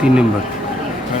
তিন নম্বর। ছয়